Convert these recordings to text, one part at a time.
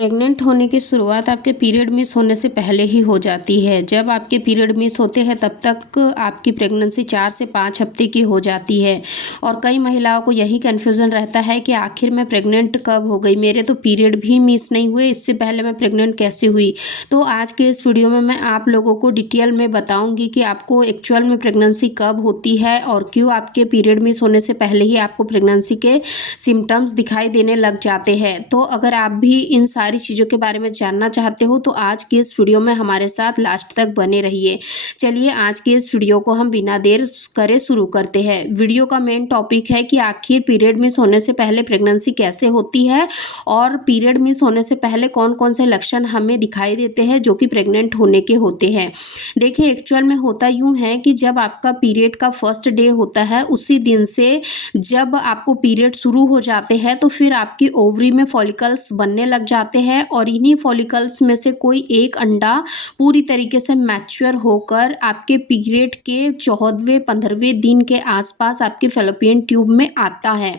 Pregnant होने की शुरुआत आपके पीरियड मिस होने से पहले ही हो जाती है। जब आपके पीरियड मिस होते हैं तब तक आपकी प्रेगनेंसी 4 से 5 हफ्ते की हो जाती है और कई महिलाओं को यही कन्फ्यूज़न रहता है कि आखिर मैं प्रेग्नेंट कब हो गई, मेरे तो पीरियड भी मिस नहीं हुए, इससे पहले मैं प्रेग्नेंट कैसे हुई। तो आज के इस वीडियो में मैं आप लोगों को डिटेल में बताऊँगी कि आपको एक्चुअल में प्रेगनेंसी कब होती है और क्यों आपके पीरियड मिस होने से पहले ही आपको प्रेगनेंसी के सिम्टम्स दिखाई देने लग जाते हैं। तो अगर आप भी इन सारी चीज़ों के बारे में जानना चाहते हो तो आज की इस वीडियो में हमारे साथ लास्ट तक बने रहिए। चलिए आज की इस वीडियो को हम बिना देर करे शुरू करते हैं। वीडियो का मेन टॉपिक है कि आखिर पीरियड मिस होने से पहले प्रेगनेंसी कैसे होती है और पीरियड मिस होने से पहले कौन कौन से लक्षण हमें दिखाई देते हैं जो कि प्रेग्नेंट होने के होते हैं। देखिए एक्चुअल में होता यूँ है कि जब आपका पीरियड का फर्स्ट डे होता है उसी दिन से जब आपको पीरियड शुरू हो जाते हैं तो फिर आपकी ओवरी में फॉलिकल्स बनने लग जाते हैं और इन्हीं फॉलिकल्स में से कोई एक अंडा पूरी तरीके से मैच्योर होकर आपके पीरियड के 14वें 15वें दिन के आसपास आपके फैलोपियन ट्यूब में आता है।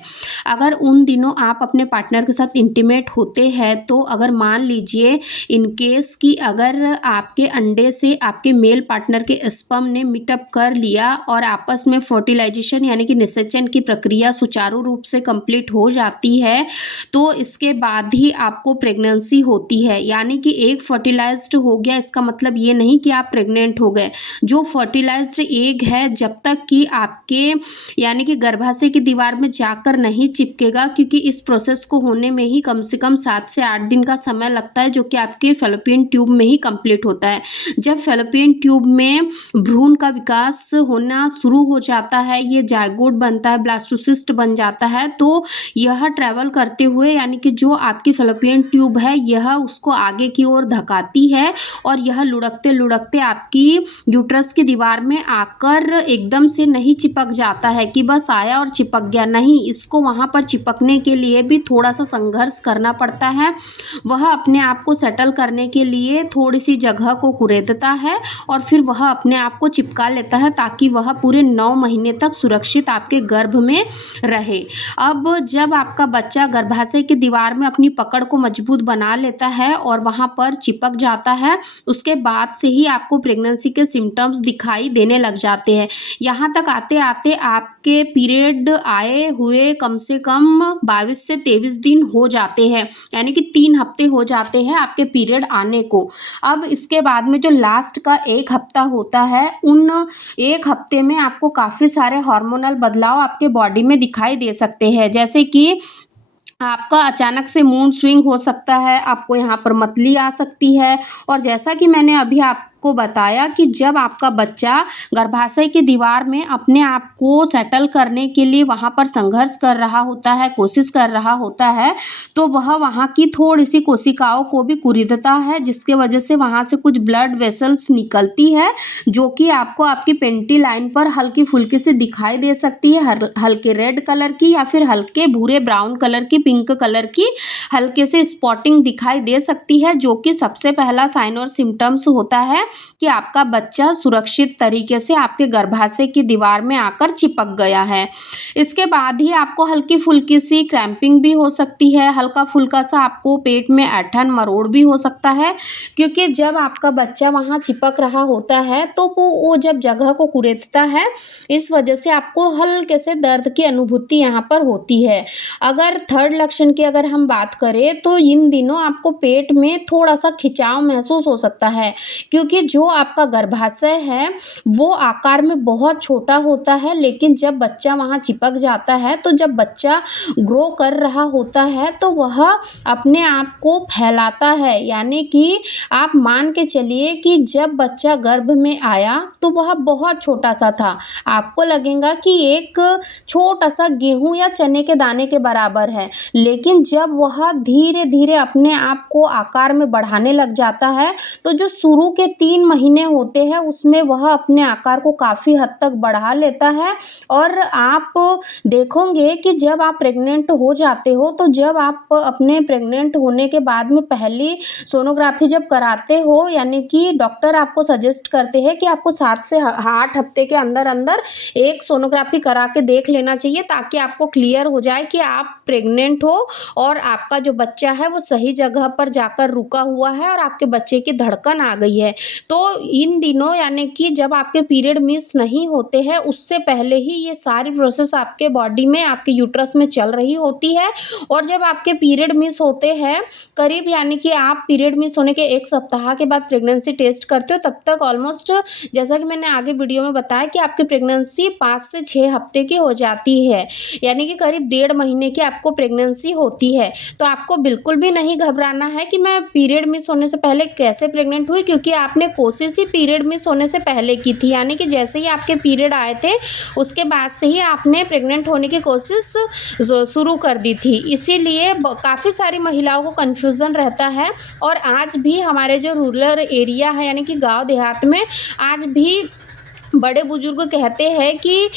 अगर उन दिनों आप अपने पार्टनर के साथ इंटीमेट होते हैं तो अगर मान लीजिए इन केस कि अगर आपके अंडे से आपके मेल पार्टनर के स्पर्म ने मीटअप कर लिया और आपस में फर्टिलाइजेशन यानी कि निषेचन की प्रक्रिया सुचारू रूप से कंप्लीट हो जाती है तो इसके बाद ही आपको प्रेगनेंसी होती है। यानी कि एक फर्टिलाइज्ड हो गया इसका मतलब ये नहीं कि आप प्रेग्नेंट हो गए। जो फर्टिलाइज्ड एग है जब तक कि आपके यानी कि गर्भाशय की दीवार में जाकर नहीं चिपकेगा, क्योंकि इस प्रोसेस को होने में ही कम से कम 7 से 8 दिन का समय लगता है जो कि आपके फैलोपियन ट्यूब में ही कंप्लीट होता है। जब फैलोपियन ट्यूब में भ्रूण का विकास होना शुरू हो जाता है, ये जायगोट बनता है, ब्लास्टोसिस्ट बन जाता है, तो यह ट्रैवल करते हुए यानी कि जो आपकी फैलोपियन ट्यूब है यह उसको आगे की ओर धकाती है और यह लुढ़कते लुढ़कते आपकी यूट्रस की दीवार में आकर एकदम से नहीं चिपक जाता है कि बस आया और चिपक गया। नहीं, इसको वहाँ पर चिपकने के लिए भी थोड़ा सा संघर्ष करना पड़ता है। वह अपने आप को सेटल करने के लिए थोड़ी सी जगह को कुरेदता है और फिर वह अपने आप को चिपका लेता है ताकि वह पूरे 9 महीने तक सुरक्षित आपके गर्भ में रहे। अब जब आपका बच्चा गर्भाशय की दीवार में अपनी पकड़ को मजबूत बना लेता है और वहाँ पर चिपक जाता है, उसके बाद से ही आपको प्रेगनेंसी के सिम्टम्स दिखाई देने लग जाते हैं। यहाँ तक आते आते आपके पीरियड आए हुए कम से कम 22 से 23 दिन हो जाते हैं, यानी कि 3 हफ्ते हो जाते हैं आपके पीरियड आने को। अब इसके बाद में जो लास्ट का 1 हफ्ता होता है, उन 1 हफ्ते में आपको काफ़ी सारे हार्मोनल बदलाव आपके बॉडी में दिखाई दे सकते हैं। जैसे कि आपका अचानक से मूड स्विंग हो सकता है, आपको यहाँ पर मतली आ सकती है और जैसा कि मैंने अभी आपको बताया कि जब आपका बच्चा गर्भाशय की दीवार में अपने आप को सेटल करने के लिए वहाँ पर संघर्ष कर रहा होता है, कोशिश कर रहा होता है, तो वह वहाँ की थोड़ी सी कोशिकाओं को भी कुरीदता है जिसके वजह से वहाँ से कुछ ब्लड वेसल्स निकलती है जो कि आपको आपकी पेंटी लाइन पर हल्की फुल्की से दिखाई दे सकती है, हल्के रेड कलर की या फिर हल्के भूरे ब्राउन कलर की, पिंक कलर की हल्के से स्पॉटिंग दिखाई दे सकती है, जो कि सबसे पहला साइन और सिम्टम्स होता है कि आपका बच्चा सुरक्षित तरीके से आपके गर्भाशय की दीवार में आकर चिपक गया है। इसके बाद ही आपको हल्की फुल्की सी क्रैम्पिंग भी हो सकती है, हल्का फुल्का सा आपको पेट में ऐंठन मरोड़ भी हो सकता है, क्योंकि जब आपका बच्चा वहाँ चिपक रहा होता है तो वो जब जगह को कुरेदता है, इस वजह से आपको हल्के से दर्द की अनुभूति यहाँ पर होती है। अगर थर्ड लक्षण की अगर हम बात करें तो इन दिनों आपको पेट में थोड़ा सा खिंचाव महसूस हो सकता है, क्योंकि जो आपका गर्भाशय है वो आकार में बहुत छोटा होता है, लेकिन जब बच्चा वहाँ चिपक जाता है तो जब बच्चा ग्रो कर रहा होता है तो वह अपने आप को फैलाता है। यानी कि आप मान के चलिए कि जब बच्चा गर्भ में आया तो वह बहुत छोटा सा था, आपको लगेगा कि एक छोटा सा गेहूं या चने के दाने के बराबर है, लेकिन जब वह धीरे धीरे अपने आप को आकार में बढ़ाने लग जाता है तो जो शुरू के 3 महीने होते हैं उसमें वह अपने आकार को काफ़ी हद तक बढ़ा लेता है। और आप देखोगे कि जब आप प्रेग्नेंट हो जाते हो, तो जब आप अपने प्रेग्नेंट होने के बाद में पहली सोनोग्राफी जब कराते हो, यानी कि डॉक्टर आपको सजेस्ट करते हैं कि आपको 7 से 8 हफ्ते के अंदर अंदर एक सोनोग्राफी करा के देख लेना चाहिए, ताकि आपको क्लियर हो जाए कि आप प्रेग्नेंट हो और आपका जो बच्चा है वो सही जगह पर जाकर रुका हुआ है और आपके बच्चे की धड़कन आ गई है। तो इन दिनों, यानी कि जब आपके पीरियड मिस नहीं होते हैं, उससे पहले ही ये सारी प्रोसेस आपके बॉडी में, आपके यूट्रस में चल रही होती है। और जब आपके पीरियड मिस होते हैं करीब, यानी कि आप पीरियड मिस होने के 1 सप्ताह के बाद प्रेगनेंसी टेस्ट करते हो, तब तक ऑलमोस्ट, जैसा कि मैंने आगे वीडियो में बताया, कि आपकी प्रेगनेंसी 5 से 6 हफ्ते की हो जाती है, यानी कि करीब 1.5 महीने की आपको प्रेगनेंसी होती है। तो आपको बिल्कुल भी नहीं घबराना है कि मैं पीरियड मिस होने से पहले कैसे प्रेग्नेंट हुई, क्योंकि आपने कोशिश ही पीरियड मिस होने से पहले की थी, यानी कि जैसे ही आपके पीरियड आए थे उसके बाद से ही आपने प्रेग्नेंट होने की कोशिश शुरू कर दी थी। इसीलिए काफ़ी सारी महिलाओं को कन्फ्यूज़न रहता है। और आज भी हमारे जो रूरल एरिया है, यानी कि गाँव देहात में, आज भी बड़े बुजुर्ग कहते हैं कि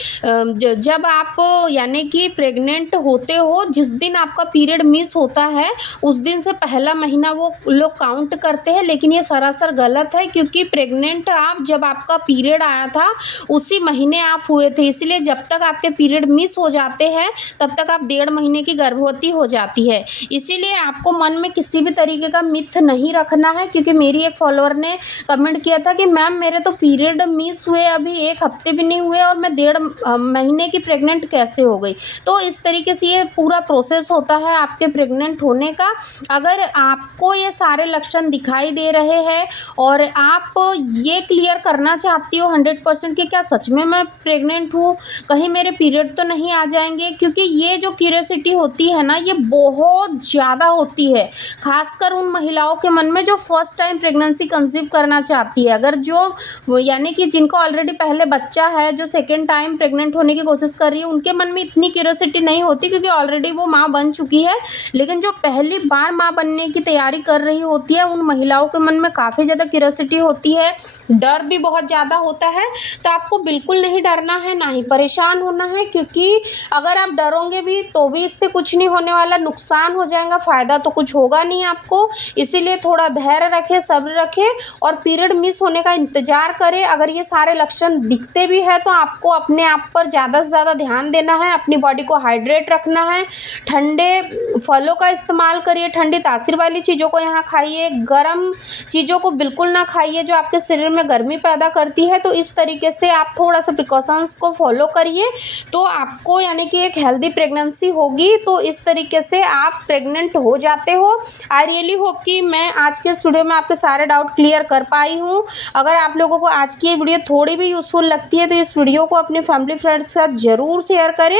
जब आप, यानी कि प्रेग्नेंट होते हो, जिस दिन आपका पीरियड मिस होता है उस दिन से पहला महीना वो लोग काउंट करते हैं, लेकिन ये सरासर गलत है, क्योंकि प्रेग्नेंट आप, जब आपका पीरियड आया था उसी महीने आप हुए थे। इसलिए जब तक आपके पीरियड मिस हो जाते हैं तब तक आप 1.5 महीने की गर्भवती हो जाती है। इसीलिए आपको मन में किसी भी तरीके का मिथ नहीं रखना है, क्योंकि मेरी एक फॉलोअर ने कमेंट किया था कि मैम मेरे तो पीरियड मिस हुए अभी 1 हफ्ते भी नहीं हुए और मैं 1.5 महीने की प्रेग्नेंट कैसे हो गई। तो इस तरीके से ये पूरा प्रोसेस होता है आपके प्रेग्नेंट होने का। अगर आपको ये सारे लक्षण दिखाई दे रहे हैं और आप ये क्लियर करना चाहती हो 100% कि क्या सच में मैं प्रेग्नेंट हूँ, कहीं मेरे पीरियड तो नहीं आ जाएंगे, क्योंकि ये जो क्यूरियोसिटी होती है ना, ये बहुत ज़्यादा होती है, खासकर उन महिलाओं के मन में जो फर्स्ट टाइम प्रेगनेंसी कंसीव करना चाहती है। अगर जो, यानी कि जिनको ऑलरेडी पहले बच्चा है, जो सेकेंड टाइम प्रेग्नेंट होने की कोशिश कर रही है, उनके मन में इतनी क्यूरियोसिटी नहीं होती, क्योंकि ऑलरेडी वो माँ बन चुकी है। लेकिन जो पहली बार माँ बनने की तैयारी कर रही होती है, उन महिलाओं के मन में काफ़ी ज़्यादा क्यूरियोसिटी होती है, डर भी बहुत ज़्यादा होता है। तो आपको बिल्कुल नहीं डरना है, ना ही परेशान होना है, क्योंकि अगर आप डरोगे भी तो भी इससे कुछ नहीं होने वाला, नुकसान हो जाएगा, फ़ायदा तो कुछ होगा नहीं आपको। इसीलिए थोड़ा धैर्य रखें, सब्र रखें और पीरियड मिस होने का इंतज़ार करें। अगर ये सारे लक्षण दिखते भी है तो आपको अपने आप पर ज़्यादा से ज़्यादा ध्यान देना है, अपनी बॉडी को हाइड्रेट रखना है, ठंडे फलों का इस्तेमाल करिए, ठंडी तासीर वाली चीज़ों को यहाँ खाइए, गर्म चीज़ों को बिल्कुल ना खाइए जो आपके शरीर में गर्मी पैदा करती है। तो इस तरीके से आप थोड़ा सा प्रिकॉशंस को फॉलो करिए, तो आपको, यानी कि एक हेल्दी प्रेगनेंसी होगी। तो इस तरीके से आप प्रेग्नेंट हो जाते हो। आई रियली होप कि मैं आज के स्टूडियो में आपके सारे डाउट क्लियर कर पाई हूँ। अगर आप लोगों को आज की ये वीडियो थोड़ी भी यूज़फुल लगती है तो इस वीडियो को अपने फैमिली फ्रेंड्स के साथ ज़रूर शेयर करें।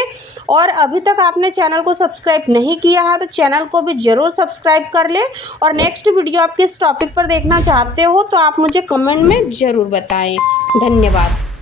और अभी तक आपने चैनल को सब्सक्राइब नहीं किया है तो चैनल को भी ज़रूर सब्सक्राइब कर लें। और नेक्स्ट वीडियो आप किस टॉपिक पर देखना चाहते हो तो आप मुझे कमेंट में ज़रूर बताएं। धन्यवाद।